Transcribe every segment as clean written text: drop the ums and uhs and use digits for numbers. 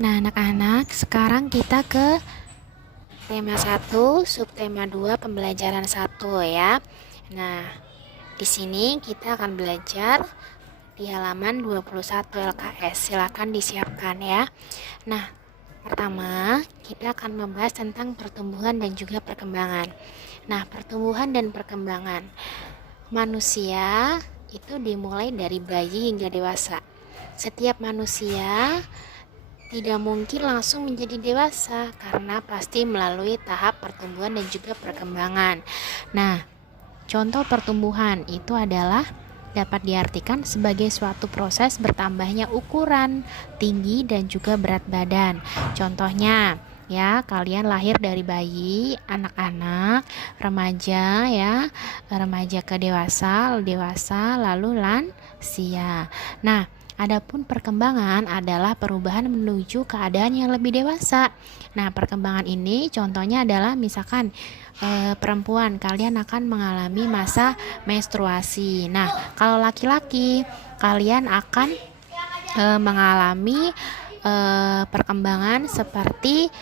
Nah, anak-anak, sekarang kita ke tema 1, subtema 2, pembelajaran 1 ya. Nah, di sini kita akan belajar di halaman 21 LKS. Silakan disiapkan ya. Nah, pertama, kita akan membahas tentang pertumbuhan dan juga perkembangan. Nah, pertumbuhan dan perkembangan manusia itu dimulai dari bayi hingga dewasa. Setiap manusia tidak mungkin langsung menjadi dewasa karena pasti melalui tahap pertumbuhan dan juga perkembangan. Nah, contoh pertumbuhan itu adalah dapat diartikan sebagai suatu proses bertambahnya ukuran, tinggi, dan juga berat badan. Contohnya, ya, kalian lahir dari bayi, anak-anak, remaja ya, remaja ke dewasa, lalu lansia. Nah, adapun perkembangan adalah perubahan menuju keadaan yang lebih dewasa. Nah, perkembangan ini contohnya adalah misalkan perempuan, kalian akan mengalami masa menstruasi. Nah, kalau laki-laki, kalian akan mengalami perkembangan seperti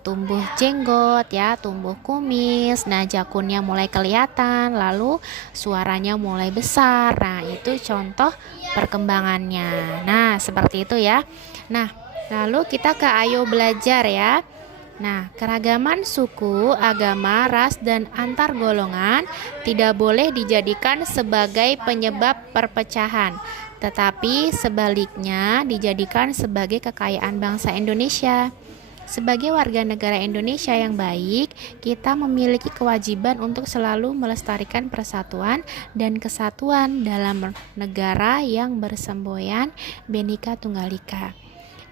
tumbuh jenggot ya, tumbuh kumis. Nah, jakunnya mulai kelihatan, lalu suaranya mulai besar. Nah, itu contoh perkembangannya. Nah, seperti itu ya. Nah, lalu kita ke ayo belajar ya. Nah, keragaman suku, agama, ras, dan antar golongan tidak boleh dijadikan sebagai penyebab perpecahan, tetapi sebaliknya dijadikan sebagai kekayaan bangsa Indonesia. Sebagai warga negara Indonesia yang baik, kita memiliki kewajiban untuk selalu melestarikan persatuan dan kesatuan dalam negara yang bersemboyan Bhinneka Tunggal Ika.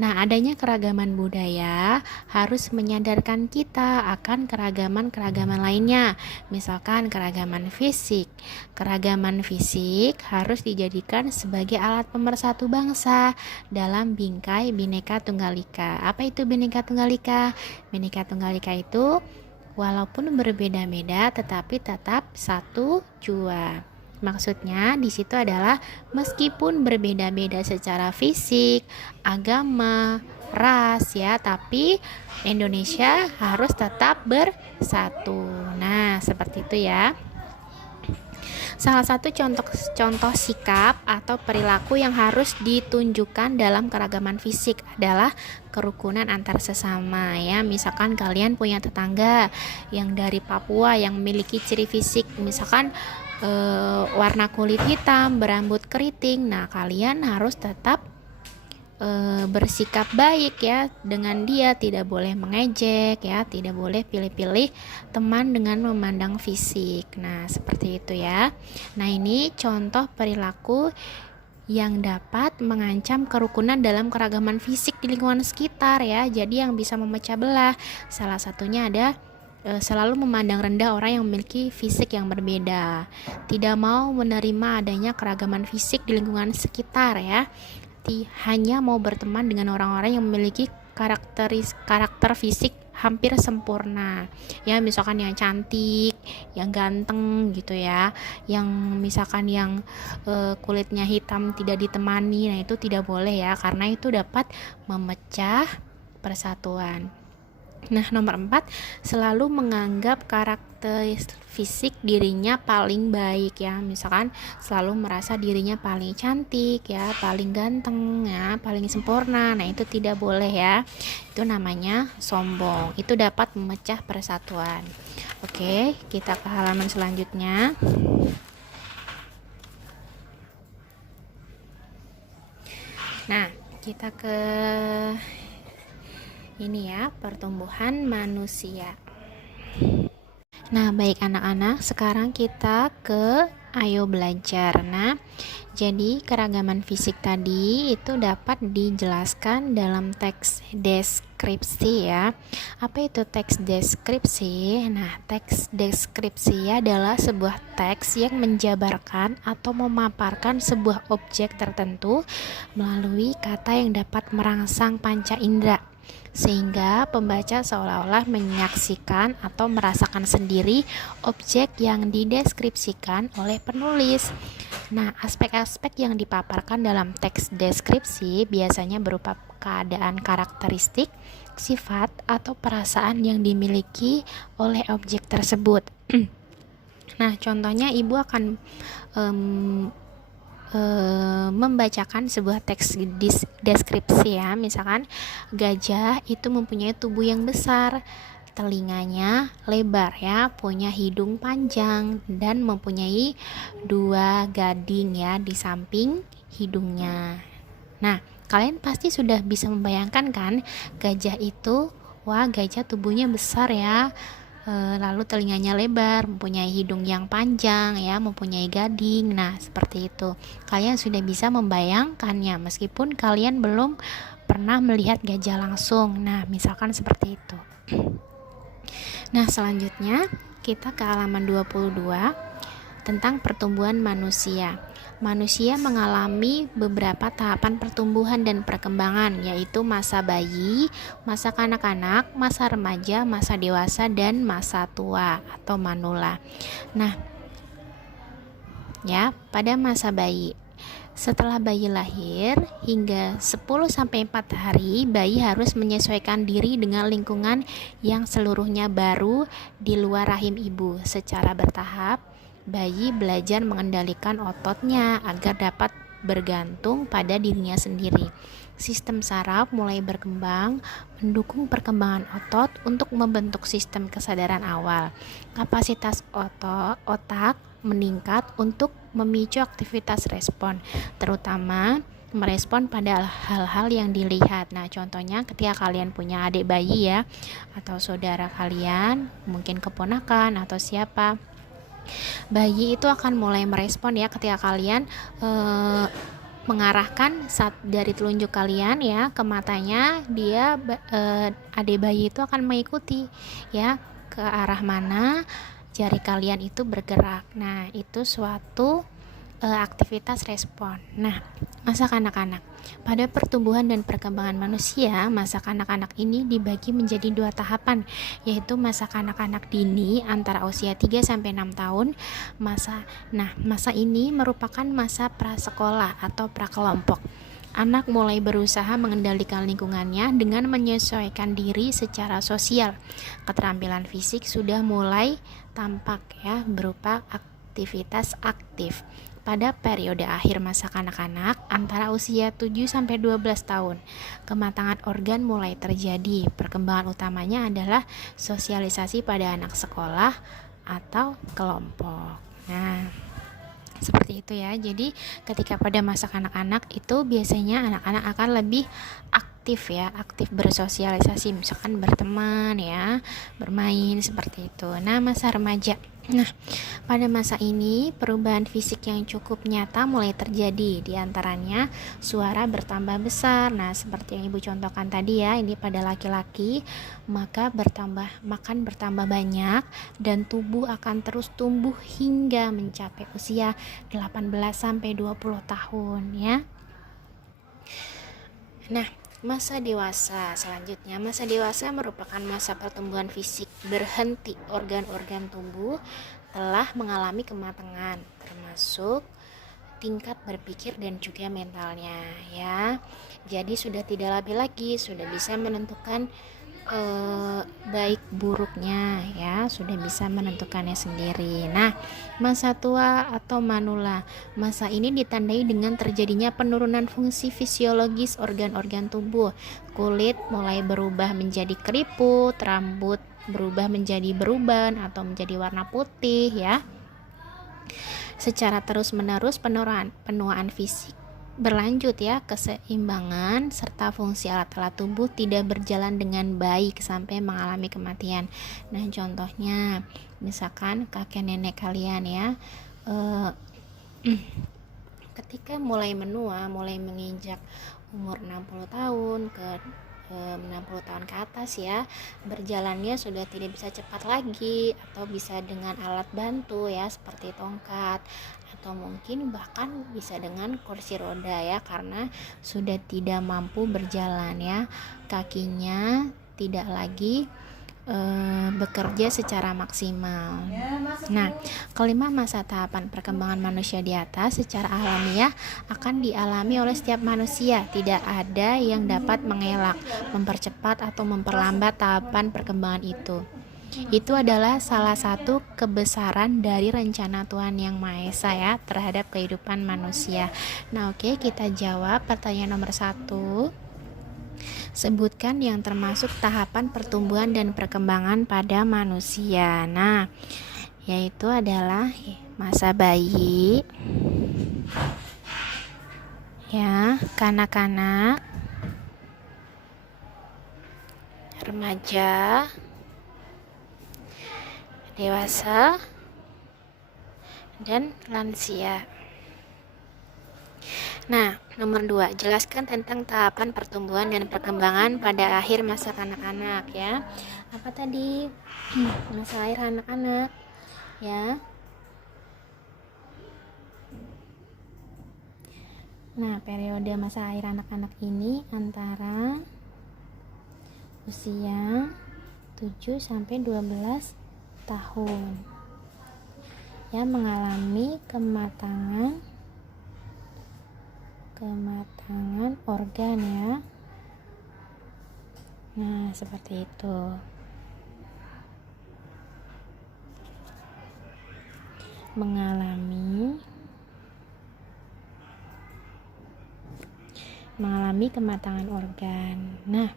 Nah, adanya keragaman budaya harus menyadarkan kita akan keragaman-keragaman lainnya. Misalkan keragaman fisik. Keragaman fisik harus dijadikan sebagai alat pemersatu bangsa dalam bingkai Bhinneka Tunggal Ika. Apa itu Bhinneka Tunggal Ika? Bhinneka Tunggal Ika itu walaupun berbeda-beda tetapi tetap satu jua. Maksudnya di situ adalah meskipun berbeda-beda secara fisik, agama, ras ya, tapi Indonesia harus tetap bersatu. Nah, seperti itu ya. Salah satu contoh sikap atau perilaku yang harus ditunjukkan dalam keragaman fisik adalah kerukunan antar sesama ya. Misalkan kalian punya tetangga yang dari Papua yang memiliki ciri fisik misalkan warna kulit hitam, berambut keriting. Nah, kalian harus tetap bersikap baik ya dengan dia, tidak boleh mengejek ya, tidak boleh pilih-pilih teman dengan memandang fisik. Nah, seperti itu ya. Nah, ini contoh perilaku yang dapat mengancam kerukunan dalam keragaman fisik di lingkungan sekitar ya. Jadi yang bisa memecah belah salah satunya ada selalu memandang rendah orang yang memiliki fisik yang berbeda, tidak mau menerima adanya keragaman fisik di lingkungan sekitar ya, hanya mau berteman dengan orang-orang yang memiliki karakter fisik hampir sempurna ya, misalkan yang cantik, yang ganteng gitu ya, yang misalkan yang kulitnya hitam tidak ditemani. Nah, itu tidak boleh ya, karena itu dapat memecah persatuan. Nah, nomor 4, selalu menganggap karakter fisik dirinya paling baik ya. Misalkan selalu merasa dirinya paling cantik ya, paling ganteng ya, paling sempurna. Nah, itu tidak boleh ya. Itu namanya sombong. Itu dapat memecah persatuan. Oke, kita ke halaman selanjutnya. Nah, kita ke ini ya, pertumbuhan manusia. Nah, baik anak-anak, sekarang kita ke ayo belajar. Nah, jadi keragaman fisik tadi itu dapat dijelaskan dalam teks deskripsi ya. Apa itu teks deskripsi? Nah, teks deskripsi adalah sebuah teks yang menjabarkan atau memaparkan sebuah objek tertentu melalui kata yang dapat merangsang panca indera, sehingga pembaca seolah-olah menyaksikan atau merasakan sendiri objek yang dideskripsikan oleh penulis. Nah, aspek-aspek yang dipaparkan dalam teks deskripsi biasanya berupa keadaan karakteristik, sifat, atau perasaan yang dimiliki oleh objek tersebut. Nah, contohnya ibu akan membacakan sebuah teks deskripsi ya. Misalkan gajah itu mempunyai tubuh yang besar, telinganya lebar ya, punya hidung panjang dan mempunyai 2 gading ya di samping hidungnya. Nah, kalian pasti sudah bisa membayangkan kan, gajah itu, wah gajah tubuhnya besar ya, lalu telinganya lebar, mempunyai hidung yang panjang ya, mempunyai gading. Nah, seperti itu. Kalian sudah bisa membayangkannya meskipun kalian belum pernah melihat gajah langsung. Nah, misalkan seperti itu. Nah, selanjutnya kita ke halaman 22 tentang pertumbuhan manusia. Manusia mengalami beberapa tahapan pertumbuhan dan perkembangan, yaitu masa bayi, masa kanak-kanak, masa remaja, masa dewasa, dan masa tua atau manula. Nah, ya, pada masa bayi, setelah bayi lahir hingga 10-4 hari, bayi harus menyesuaikan diri dengan lingkungan yang seluruhnya baru di luar rahim ibu. Secara bertahap, bayi belajar mengendalikan ototnya agar dapat bergantung pada dirinya sendiri. Sistem saraf mulai berkembang, mendukung perkembangan otot untuk membentuk sistem kesadaran awal. Kapasitas otak meningkat untuk memicu aktivitas respon, terutama merespon pada hal-hal yang dilihat. Nah, contohnya ketika kalian punya adik bayi ya, atau saudara kalian, mungkin keponakan atau siapa, bayi itu akan mulai merespon ya ketika kalian mengarahkan dari telunjuk kalian ya ke matanya, dia adik bayi itu akan mengikuti ya ke arah mana jari kalian itu bergerak. Nah, itu suatu aktivitas respon. Nah, masa kanak-kanak. Pada pertumbuhan dan perkembangan manusia, masa kanak-kanak ini dibagi menjadi 2 tahapan, yaitu masa kanak-kanak dini antara usia 3-6 tahun. Masa ini merupakan masa prasekolah atau prakelompok. Anak mulai berusaha mengendalikan lingkungannya dengan menyesuaikan diri secara sosial. Keterampilan fisik sudah mulai tampak ya, berupa aktivitas aktif. Pada periode akhir masa kanak-kanak antara usia 7-12 tahun, kematangan organ mulai terjadi. Perkembangan utamanya adalah sosialisasi pada anak sekolah atau kelompok. Nah, seperti itu ya. Jadi ketika pada masa kanak-kanak itu biasanya anak-anak akan lebih aktif ya, aktif bersosialisasi, misalkan berteman ya, bermain seperti itu. Nah, masa remaja. Nah, pada masa ini perubahan fisik yang cukup nyata mulai terjadi. Di antaranya suara bertambah besar. Nah, seperti yang Ibu contohkan tadi ya, ini pada laki-laki, maka makan bertambah banyak dan tubuh akan terus tumbuh hingga mencapai usia 18-20 tahun ya. Nah, masa dewasa selanjutnya. Masa dewasa merupakan masa pertumbuhan fisik berhenti. Organ-organ tubuh telah mengalami kematangan, termasuk tingkat berpikir dan juga mentalnya ya. Jadi sudah tidak labil lagi, sudah bisa menentukan baik buruknya ya, sudah bisa menentukannya sendiri. Nah, masa tua atau manula. Masa ini ditandai dengan terjadinya penurunan fungsi fisiologis organ-organ tubuh. Kulit mulai berubah menjadi keriput, rambut berubah menjadi beruban atau menjadi warna putih ya. Secara terus-menerus penuaan fisik berlanjut ya, keseimbangan serta fungsi alat-alat tubuh tidak berjalan dengan baik sampai mengalami kematian. Nah, contohnya misalkan kakek nenek kalian ya, ketika mulai menua, mulai menginjak umur 60 tahun ke 60 tahun ke atas ya, berjalannya sudah tidak bisa cepat lagi atau bisa dengan alat bantu ya, seperti tongkat atau mungkin bahkan bisa dengan kursi roda ya, karena sudah tidak mampu berjalan ya, kakinya tidak lagi bekerja secara maksimal. Nah, kelima, masa tahapan perkembangan manusia di atas secara alamiah akan dialami oleh setiap manusia. Tidak ada yang dapat mengelak, mempercepat atau memperlambat tahapan perkembangan itu. Itu adalah salah satu kebesaran dari rencana Tuhan Yang Maha Esa ya terhadap kehidupan manusia. Nah, oke, kita jawab pertanyaan nomor 1. Sebutkan yang termasuk tahapan pertumbuhan dan perkembangan pada manusia. Nah, yaitu adalah masa bayi, ya, kanak-kanak, remaja, dewasa, dan lansia. Nah, nomor 2, jelaskan tentang tahapan pertumbuhan dan perkembangan pada akhir masa kanak-kanak ya. Apa tadi? Masa akhir anak-anak ya. Nah, periode masa akhir anak-anak ini antara usia 7 sampai 12 tahun. Ya, mengalami kematangan organ ya. Nah, seperti itu. Mengalami kematangan organ. Nah,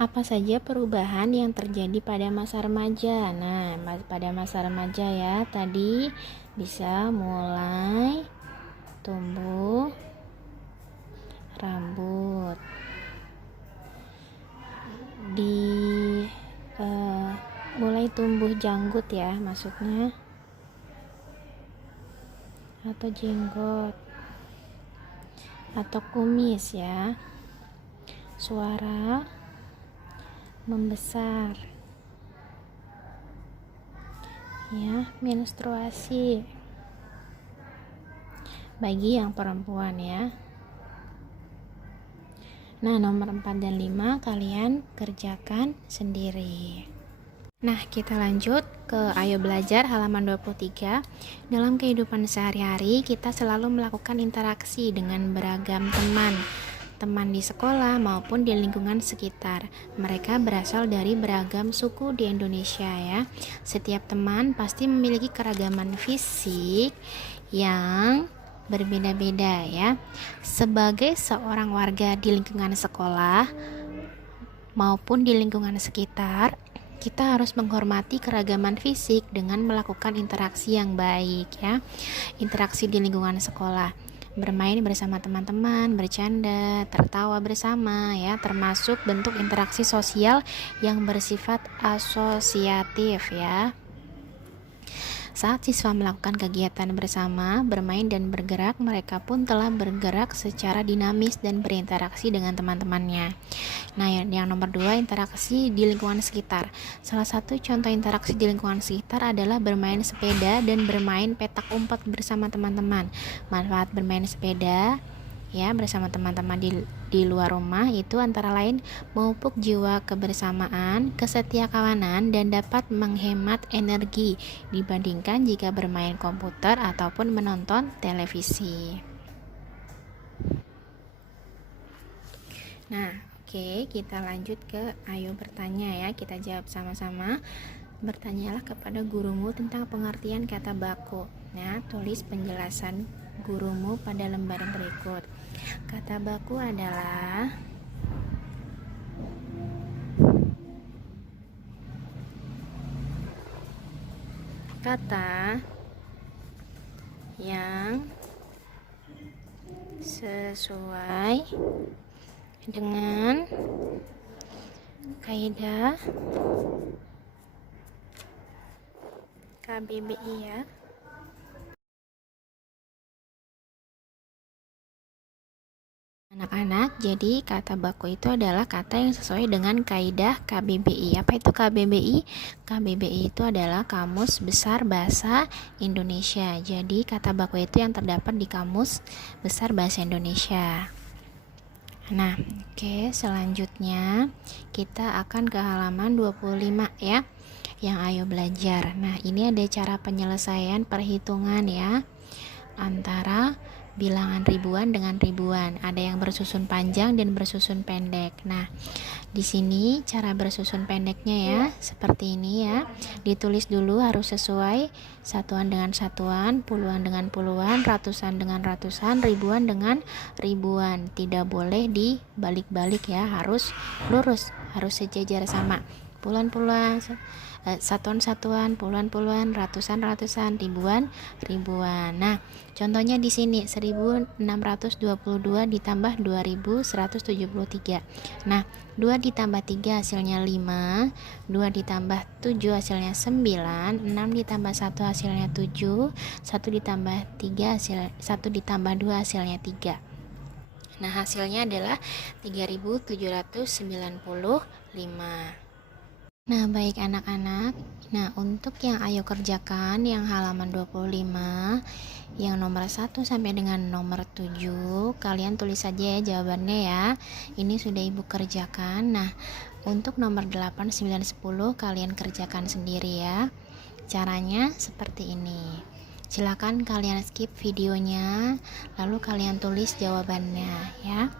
apa saja perubahan yang terjadi pada masa remaja? Nah, pada masa remaja ya, tadi bisa mulai tumbuh rambut, mulai tumbuh janggut ya maksudnya, atau jenggot, atau kumis ya. Suara membesar ya, menstruasi bagi yang perempuan ya. Nah, nomor 4 dan 5 kalian kerjakan sendiri. Nah, kita lanjut ke Ayo Belajar halaman 23. Dalam kehidupan sehari-hari, kita selalu melakukan interaksi dengan beragam teman di sekolah maupun di lingkungan sekitar. Mereka berasal dari beragam suku di Indonesia ya. Setiap teman pasti memiliki keragaman fisik yang berbeda-beda ya. Sebagai seorang warga di lingkungan sekolah maupun di lingkungan sekitar, kita harus menghormati keragaman fisik dengan melakukan interaksi yang baik ya. Interaksi di lingkungan sekolah, bermain bersama teman-teman, bercanda, tertawa bersama ya, termasuk bentuk interaksi sosial yang bersifat asosiatif ya. Saat siswa melakukan kegiatan bersama, bermain dan bergerak, mereka pun telah bergerak secara dinamis dan berinteraksi dengan teman-temannya. Nah, yang nomor 2, interaksi di lingkungan sekitar. Salah satu contoh interaksi di lingkungan sekitar adalah bermain sepeda dan bermain petak umpet bersama teman-teman. Manfaat bermain sepeda ya bersama teman-teman di luar rumah itu antara lain memupuk jiwa kebersamaan, kesetiakawanan, dan dapat menghemat energi dibandingkan jika bermain komputer ataupun menonton televisi. Nah, oke, kita lanjut ke Ayo Bertanya ya. Kita jawab sama-sama. Bertanyalah kepada gurumu tentang pengertian kata baku. Nah, tulis penjelasan gurumu pada lembar berikut. Kata baku adalah kata yang sesuai dengan kaidah KBBI ya. Anak-anak, jadi kata baku itu adalah kata yang sesuai dengan kaidah KBBI. Apa itu KBBI? KBBI itu adalah Kamus Besar Bahasa Indonesia. Jadi kata baku itu yang terdapat di Kamus Besar Bahasa Indonesia. Nah, oke, selanjutnya kita akan ke halaman 25 ya. Yang ayo belajar. Nah, ini ada cara penyelesaian perhitungan ya, antara bilangan ribuan dengan ribuan. Ada yang bersusun panjang dan bersusun pendek. Nah, di sini cara bersusun pendeknya ya, seperti ini ya. Ditulis dulu harus sesuai, satuan dengan satuan, puluhan dengan puluhan, ratusan dengan ratusan, ribuan dengan ribuan. Tidak boleh dibalik-balik ya, harus lurus, harus sejajar sama. Puluhan-puluhan, satuan-satuan, puluhan-puluhan, ratusan-ratusan, ribuan-ribuan. Nah, contohnya di sini 1622 ditambah 2173. Nah, 2 ditambah 3 hasilnya 5, 2 ditambah 7 hasilnya 9, 6 ditambah 1 hasilnya 7, 1 ditambah 3 1 ditambah 2 hasilnya 3. Nah, hasilnya adalah 3795. Nah, baik anak-anak. Nah, untuk yang ayo kerjakan yang halaman 25, yang nomor 1 sampai dengan nomor 7, kalian tulis saja ya jawabannya ya. Ini sudah Ibu kerjakan. Nah, untuk nomor 8, 9, 10 kalian kerjakan sendiri ya. Caranya seperti ini. Silakan kalian skip videonya, lalu kalian tulis jawabannya ya.